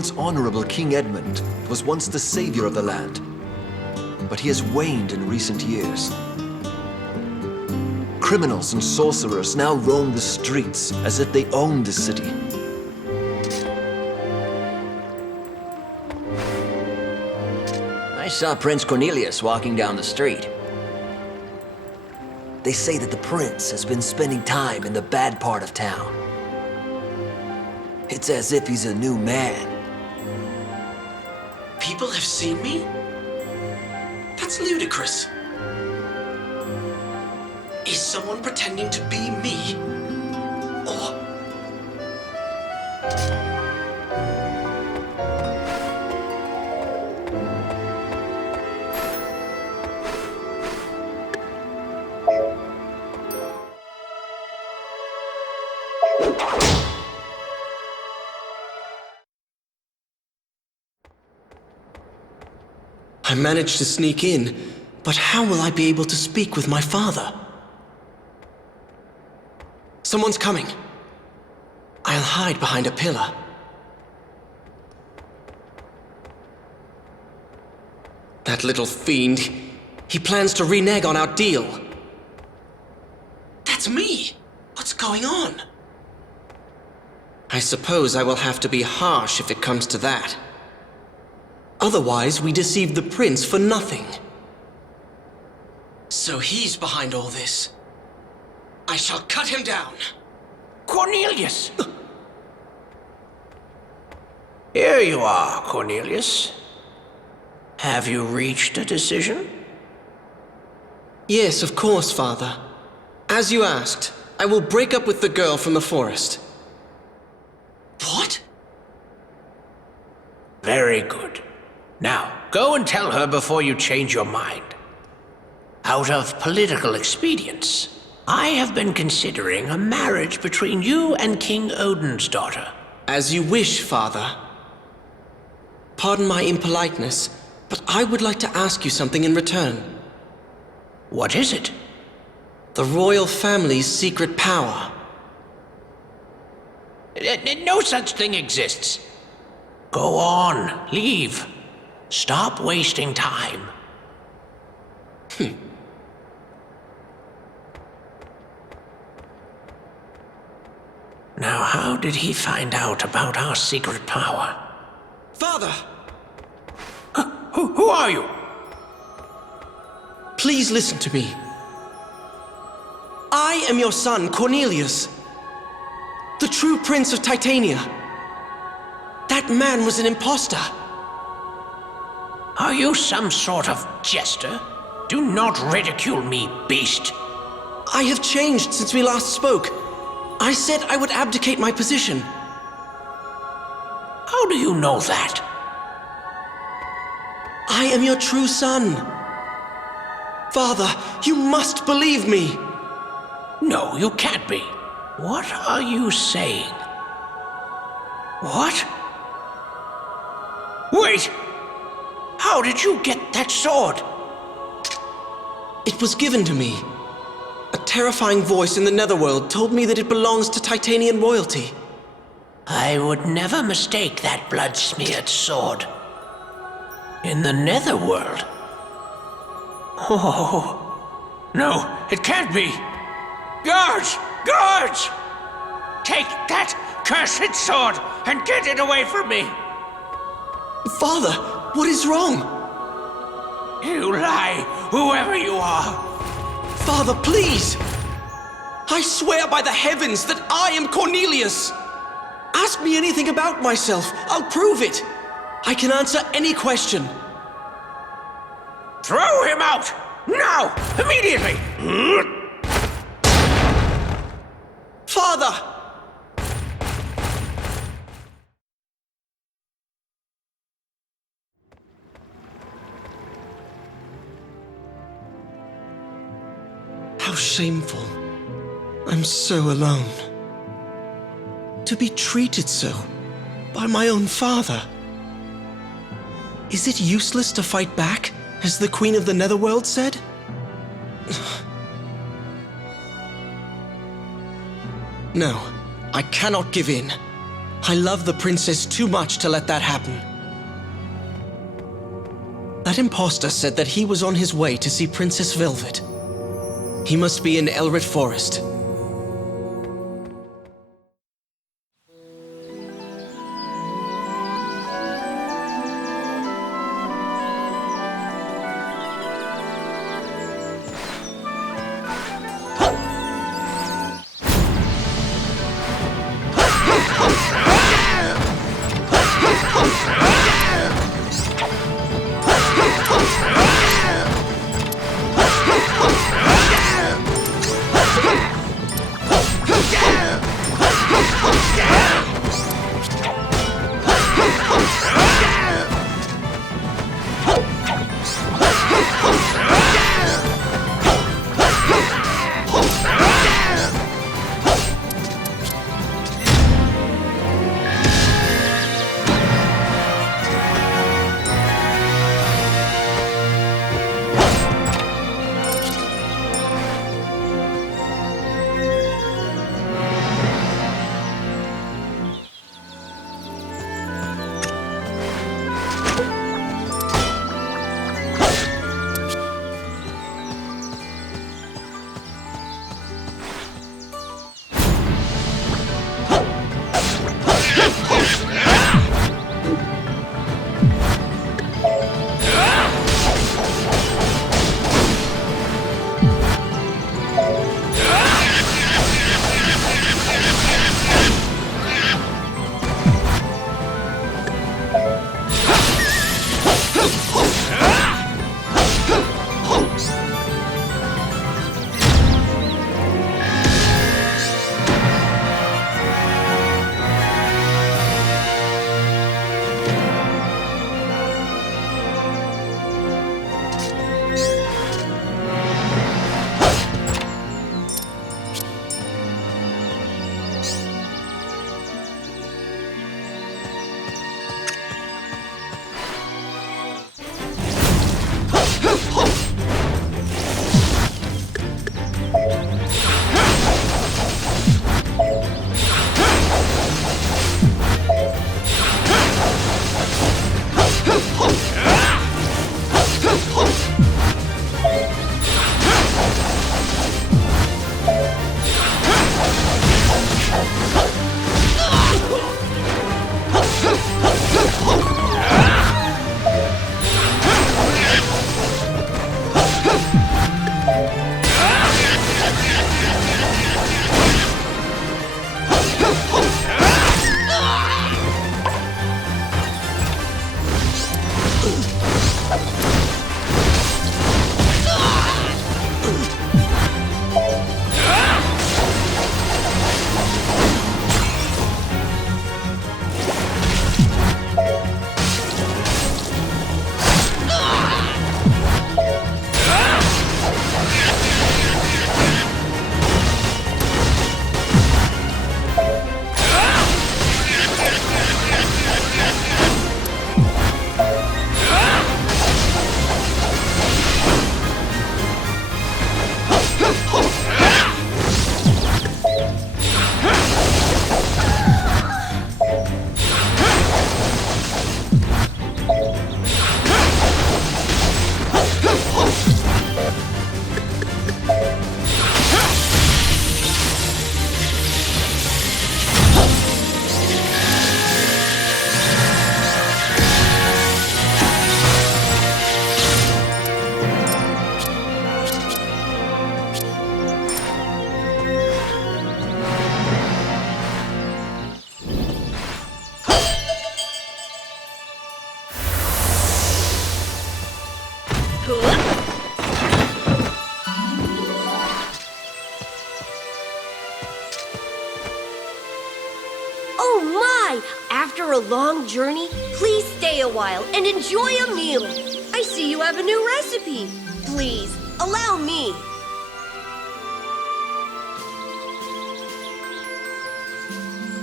once honorable King Edmund was once the savior of the land, but he has waned in recent years. Criminals and sorcerers now roam the streets as if they own the city. I saw Prince Cornelius walking down the street. They say that the prince has been spending time in the bad part of town. It's as if he's a new man. People have seen me? That's ludicrous. Is someone pretending to be me? Or... I managed to sneak in, but how will I be able to speak with my father? Someone's coming. I'll hide behind a pillar. That little fiend, he plans to renege on our deal. That's me! What's going on? I suppose I will have to be harsh if it comes to that. Otherwise, we deceived the prince for nothing. So he's behind all this. I shall cut him down. Cornelius! Here you are, Cornelius. Have you reached a decision? Yes, of course, father. As you asked, I will break up with the girl from the forest. What? Very good. Now, go and tell her before you change your mind. Out of political expedience, I have been considering a marriage between you and King Odin's daughter. As you wish, father. Pardon my impoliteness, but I would like to ask you something in return. What is it? The royal family's secret power. No such thing exists. Go on, leave. Stop wasting time. Now, how did he find out about our secret power? Father! Who are you? Please listen to me. I am your son, Cornelius. The true prince of Titania. That man was an imposter. Are you some sort of jester? Do not ridicule me, beast. I have changed since we last spoke. I said I would abdicate my position. How do you know that? I am your true son. Father, you must believe me. No, you can't be. What are you saying? What? Wait! How did you get that sword? It was given to me. A terrifying voice in the netherworld told me that it belongs to Titanian royalty. I would never mistake that blood-smeared sword. In the netherworld? Oh, no, it can't be. Guards! Guards! Take that cursed sword and get it away from me! Father, what is wrong? You lie, whoever you are. Father, please! I swear by the heavens that I am Cornelius! Ask me anything about myself, I'll prove it! I can answer any question. Throw him out! Now! Immediately! Father! How shameful. I'm so alone. To be treated so by my own father. Is it useless to fight back, as the Queen of the Netherworld said? No, I cannot give in. I love the princess too much to let that happen. That impostor said that he was on his way to see Princess Velvet. He must be in Elrit Forest. After a long journey, please stay a while and enjoy a meal. I see you have a new recipe. Please, allow me.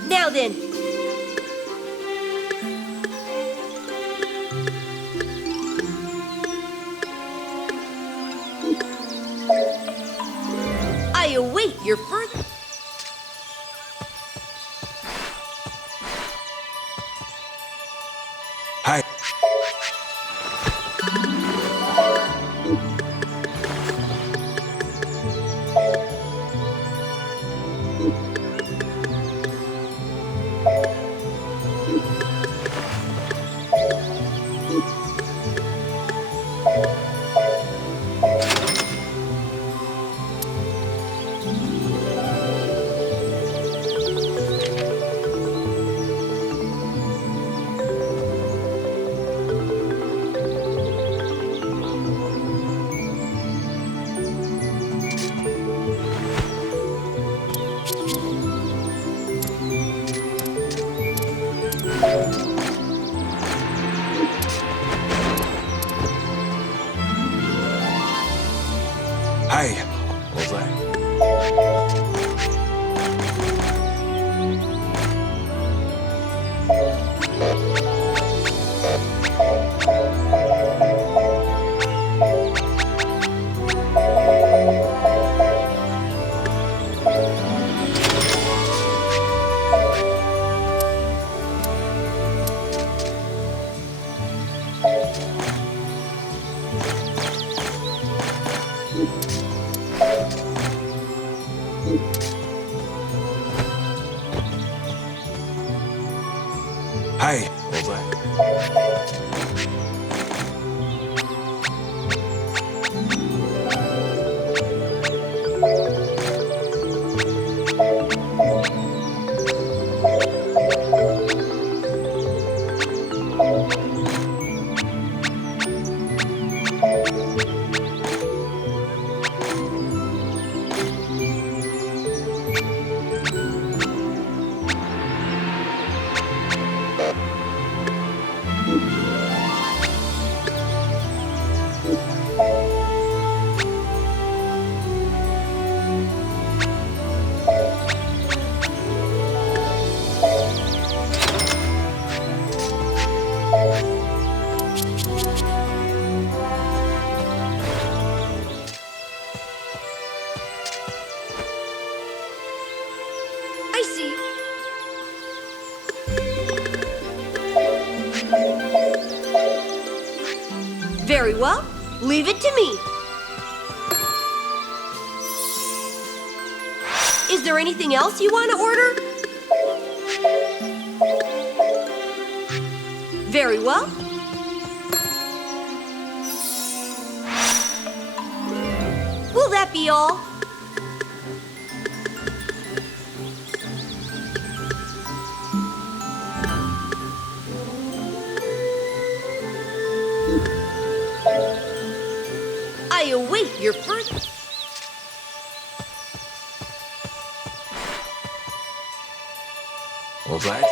Now then. I await your further... Hey, what's that? Hey, what's that? I see. Very well. Leave it to me. Is there anything else you want to order? Very well. Will that be all? I await your first... What's that?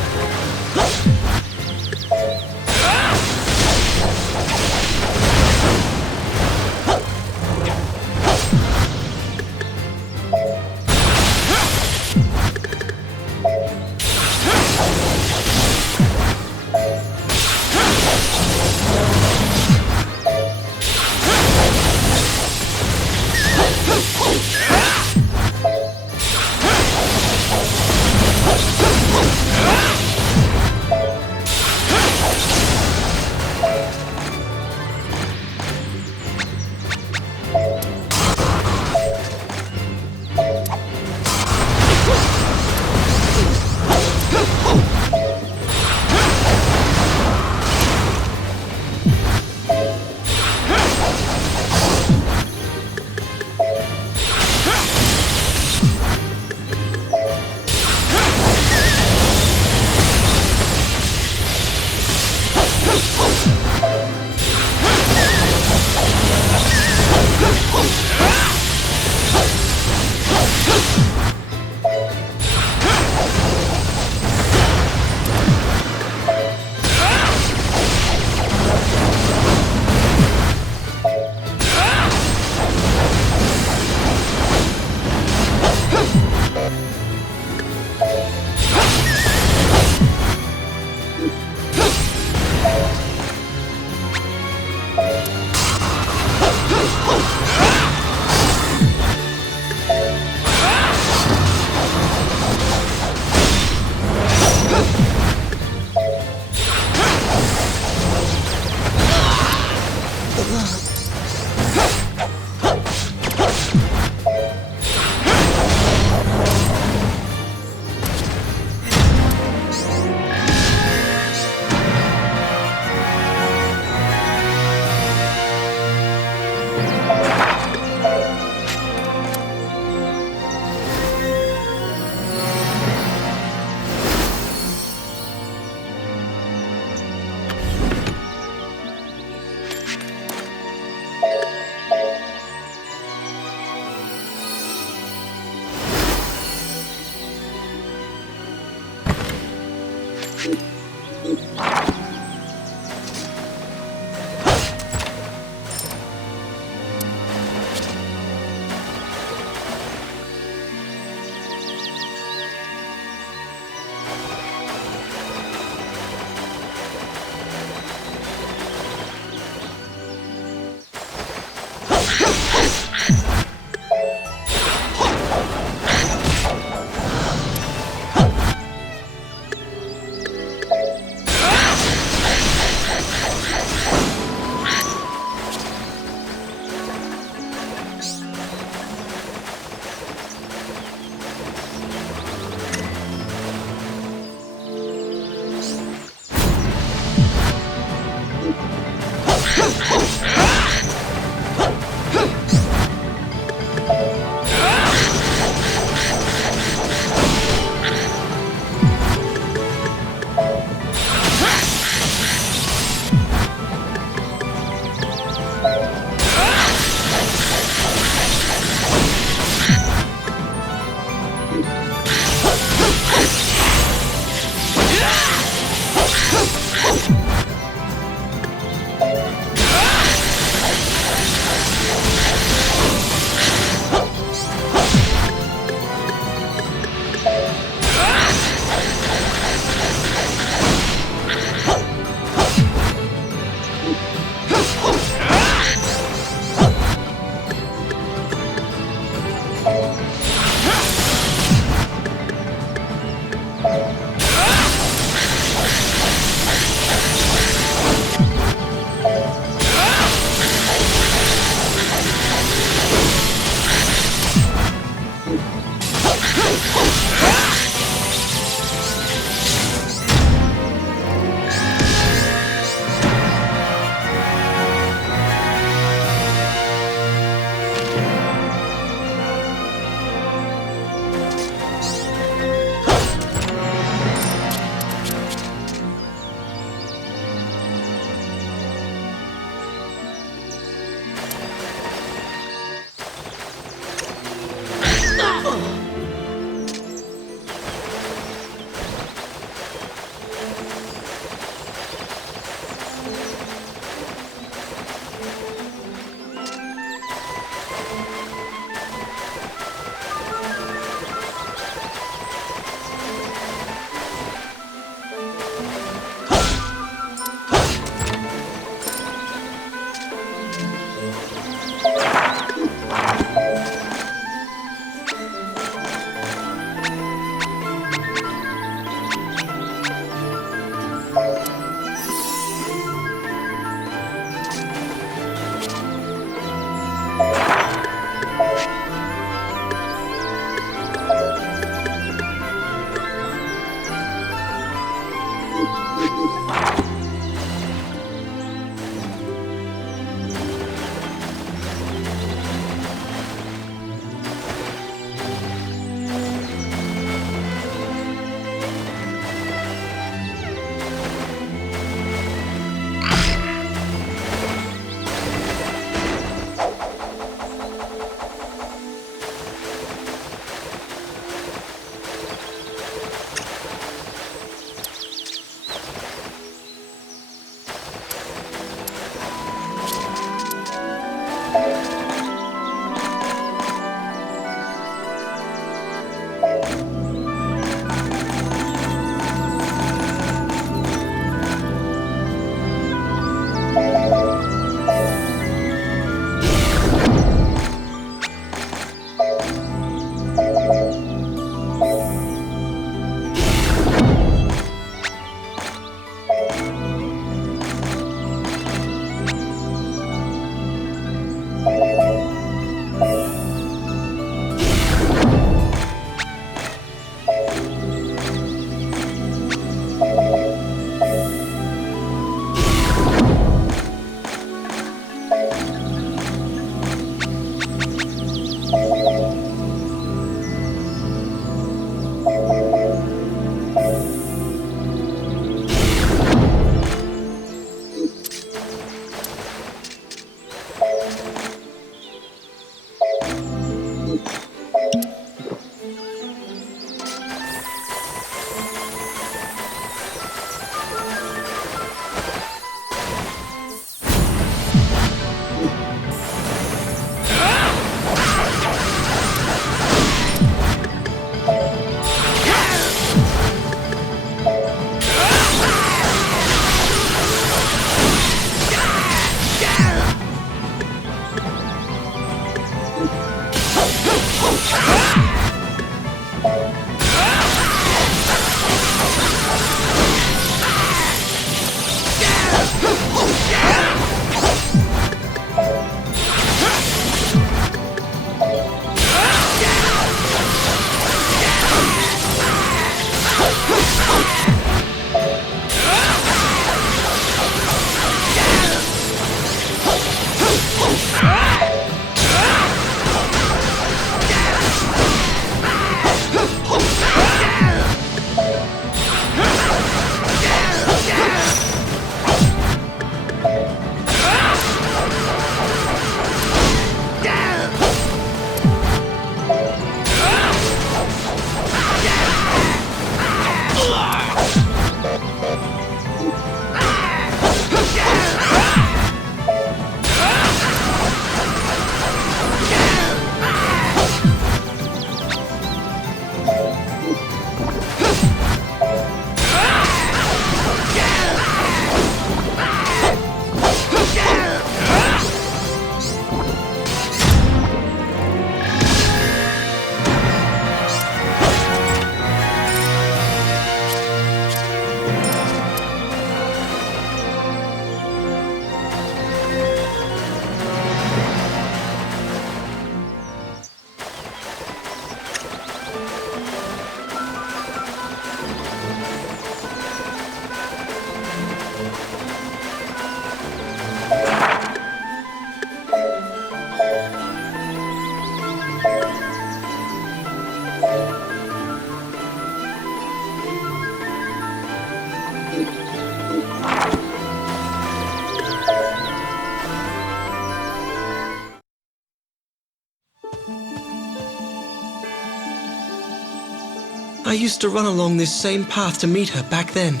I used to run along this same path to meet her back then.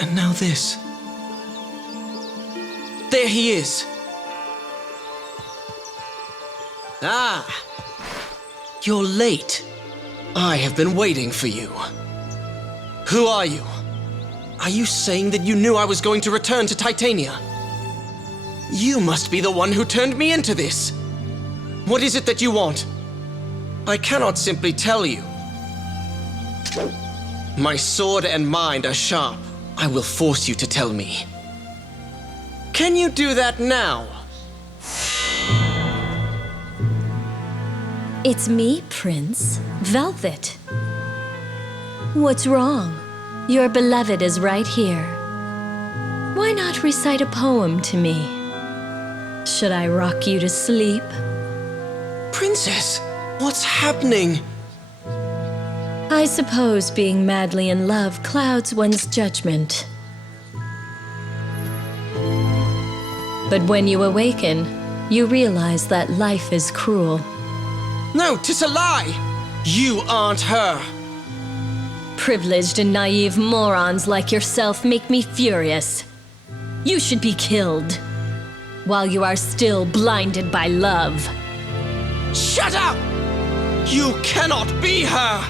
And now this. There he is. Ah! You're late. I have been waiting for you. Who are you? Are you saying that you knew I was going to return to Titania? You must be the one who turned me into this. What is it that you want? I cannot simply tell you. My sword and mind are sharp. I will force you to tell me. Can you do that now? It's me, Prince. Velvet. What's wrong? Your beloved is right here. Why not recite a poem to me? Should I rock you to sleep? Princess, what's happening? I suppose being madly in love clouds one's judgment. But when you awaken, you realize that life is cruel. No, 'tis a lie! You aren't her! Privileged and naive morons like yourself make me furious. You should be killed, while you are still blinded by love. Shut up! You cannot be her!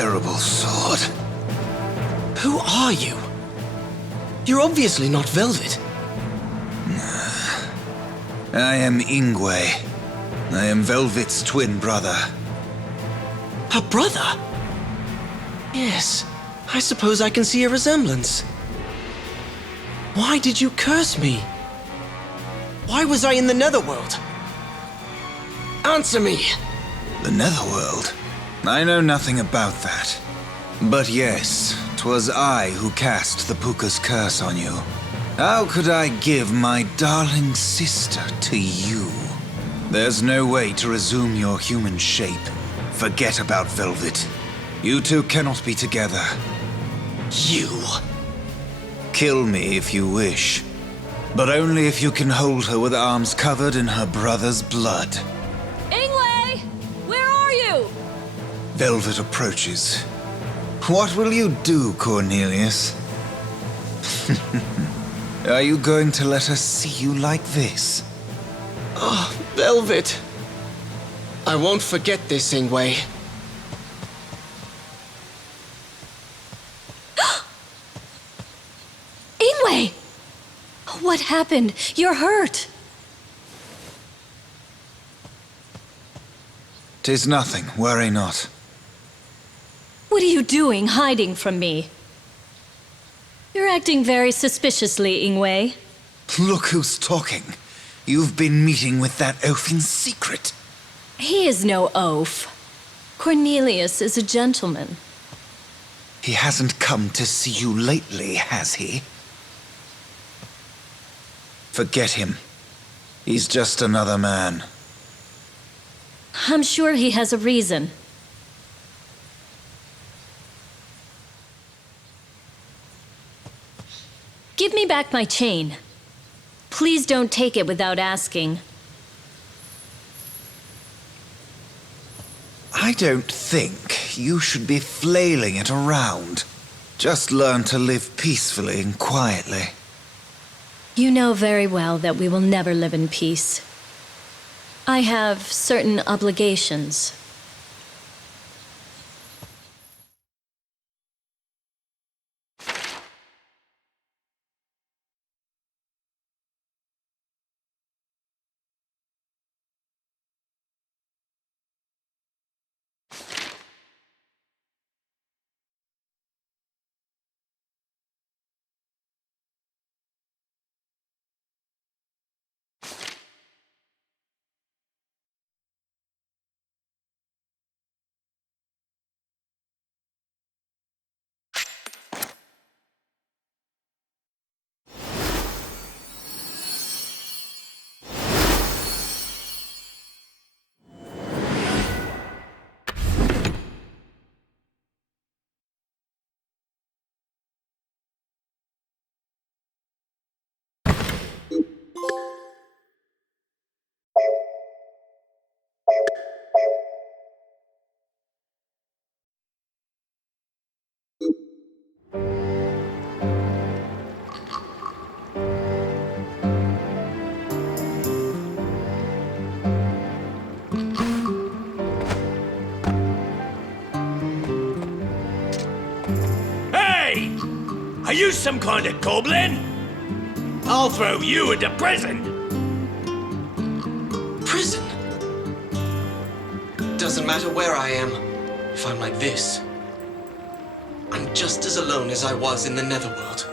terrible sword. Who are you? You're obviously not Velvet. I am Ingwe. I am Velvet's twin brother. Her brother? Yes, I suppose I can see a resemblance. Why did you curse me? Why was I in the Netherworld? Answer me! The Netherworld? I know nothing about that. But yes, 'twas I who cast the pooka's curse on you. How could I give my darling sister to you? There's no way to resume your human shape. Forget about Velvet. You two cannot be together. You? Kill me if you wish, but only if you can hold her with arms covered in her brother's blood. Ingwe! Where are you? Velvet approaches. What will you do, Cornelius? Are you going to let her see you like this? Oh, Velvet. I won't forget this, Ingwe. Ingwe! What happened? You're hurt. 'Tis nothing, worry not. What are you doing hiding from me? You're acting very suspiciously, Ingwe. Look who's talking. You've been meeting with that oaf in secret. He is no oaf. Cornelius is a gentleman. He hasn't come to see you lately, has he? Forget him. He's just another man. I'm sure he has a reason. Give me back my chain. Please don't take it without asking. I don't think you should be flailing it around. Just learn to live peacefully and quietly. You know very well that we will never live in peace. I have certain obligations. Are you some kind of goblin? I'll throw you into prison! Prison? Doesn't matter where I am, if I'm like this. I'm just as alone as I was in the Netherworld.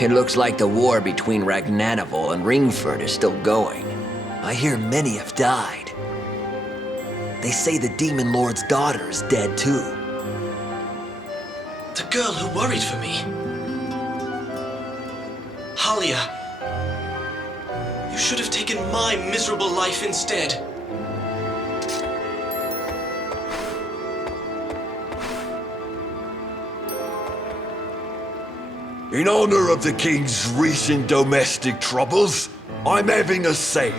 It looks like the war between Ragnanival and Ringford is still going. I hear many have died. They say the Demon Lord's daughter is dead too. The girl who worried for me. Halia. You should have taken my miserable life instead. In honor of the king's recent domestic troubles, I'm having a sale.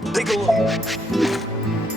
Take a look.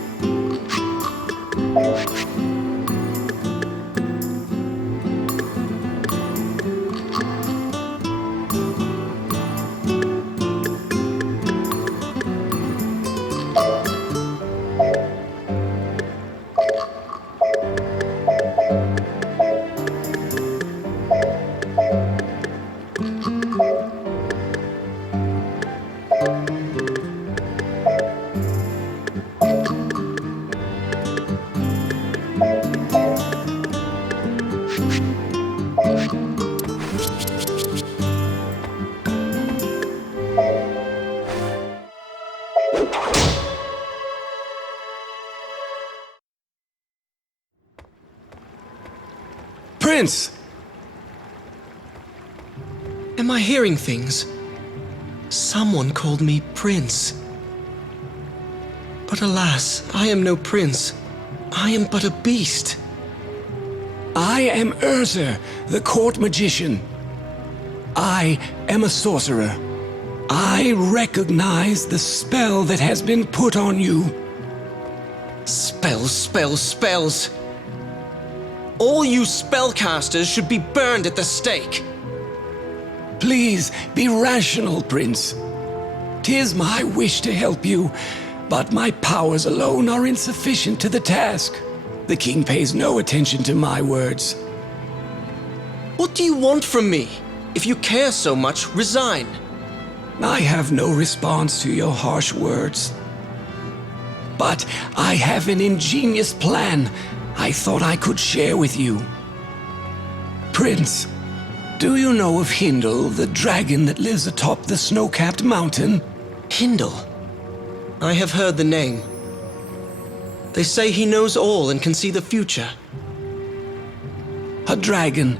Prince! Am I hearing things? Someone called me Prince. But alas, I am no prince. I am but a beast. I am Urza, the court magician. I am a sorcerer. I recognize the spell that has been put on you. Spells, spells, spells. All you spellcasters should be burned at the stake. Please be rational, Prince. 'Tis my wish to help you, but my powers alone are insufficient to the task. The king pays no attention to my words. What do you want from me? If you care so much, resign. I have no response to your harsh words. But I have an ingenious plan I thought I could share with you. Prince, do you know of Hindle, the dragon that lives atop the snow-capped mountain? Hindle? I have heard the name. They say he knows all and can see the future. A dragon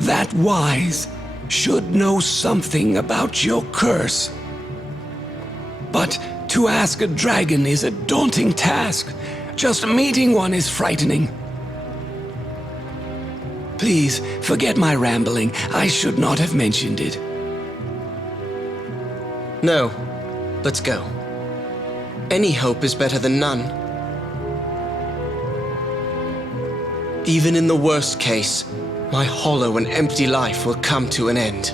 that wise should know something about your curse. But to ask a dragon is a daunting task. Just meeting one is frightening. Please, forget my rambling. I should not have mentioned it. No. Let's go. Any hope is better than none. Even in the worst case, my hollow and empty life will come to an end.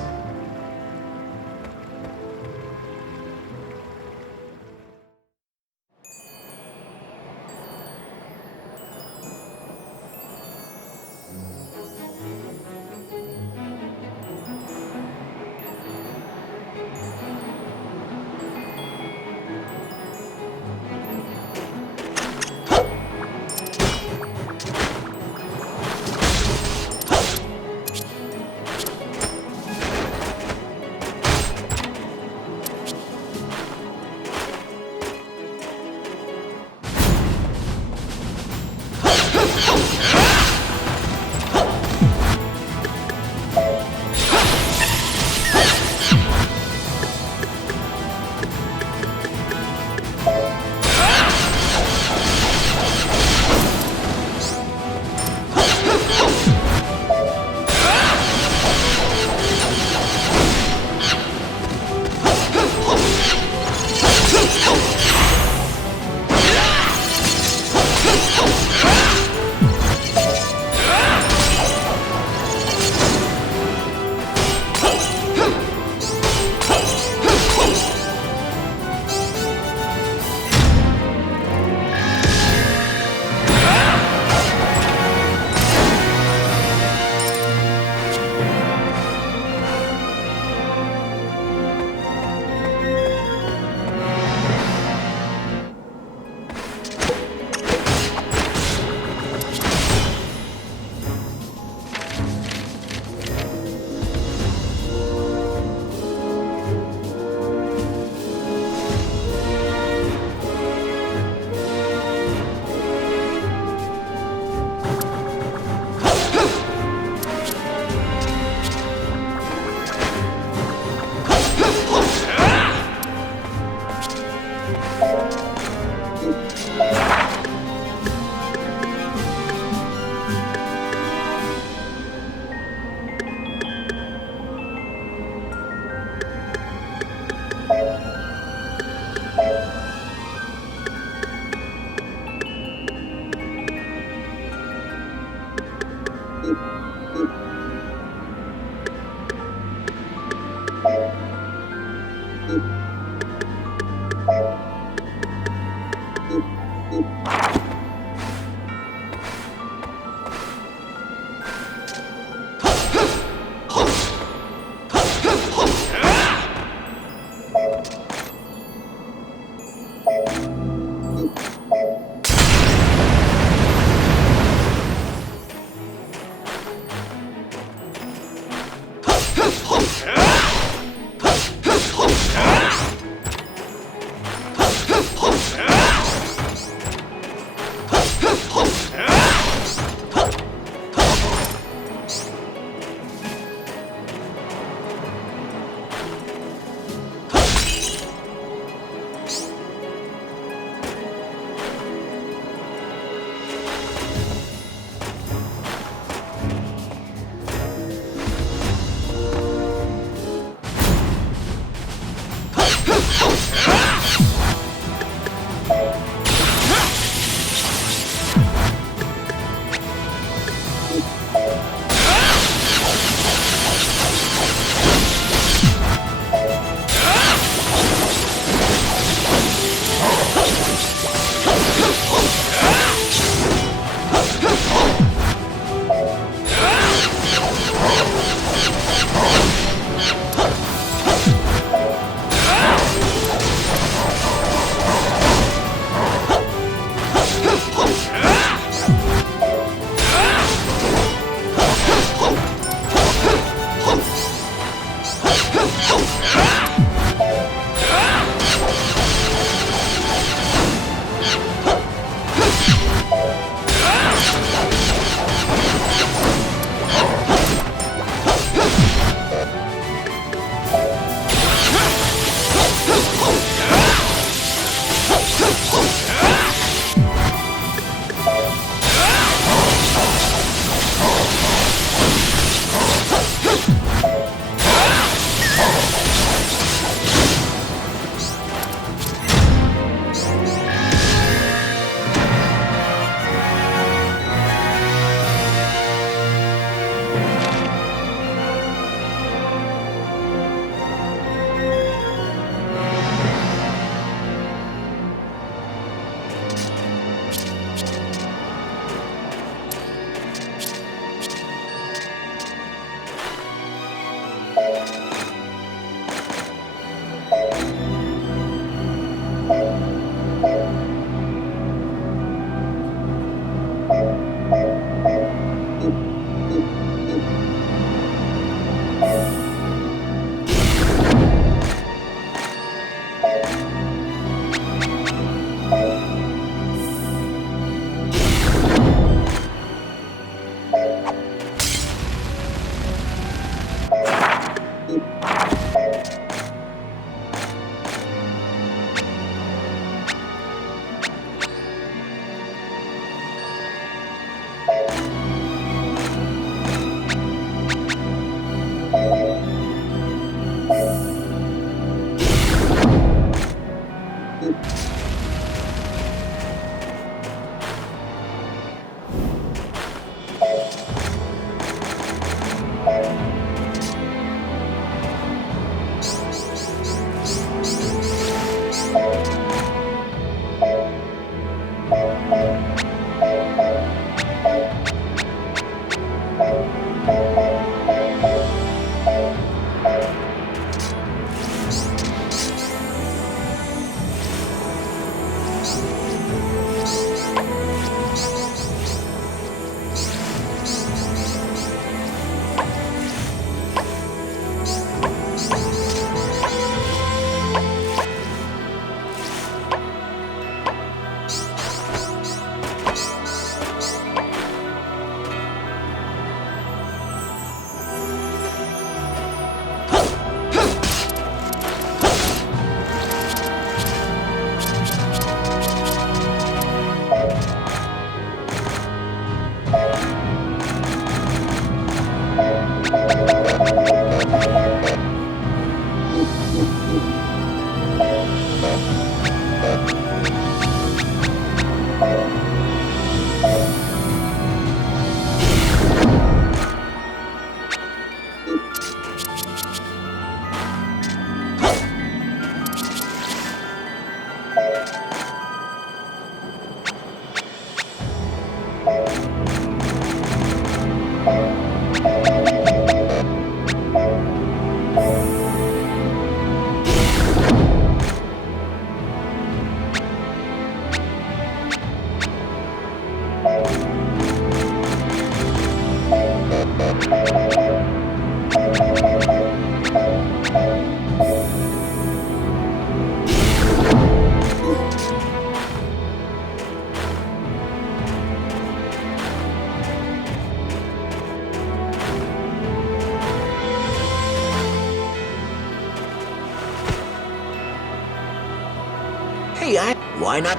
Hey, why not?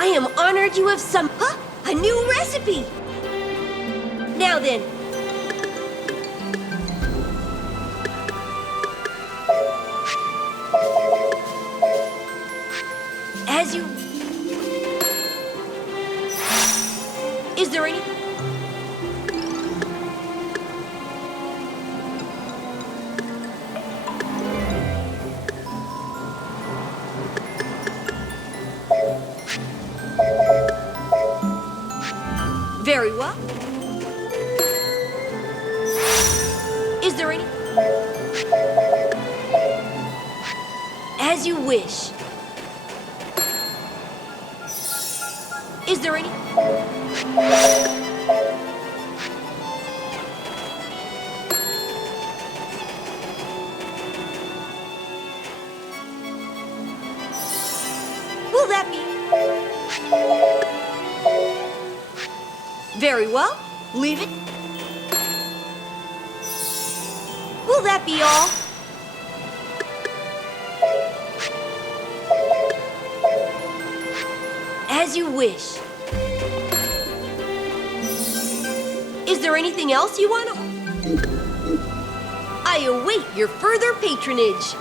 I am honored you have a new recipe. Now then. As you... Is there any... Very well. Is there any? As you wish. Is there any? Will that be? Very well. Leave it. Will that be all? As you wish. Is there anything else you want to... I await your further patronage.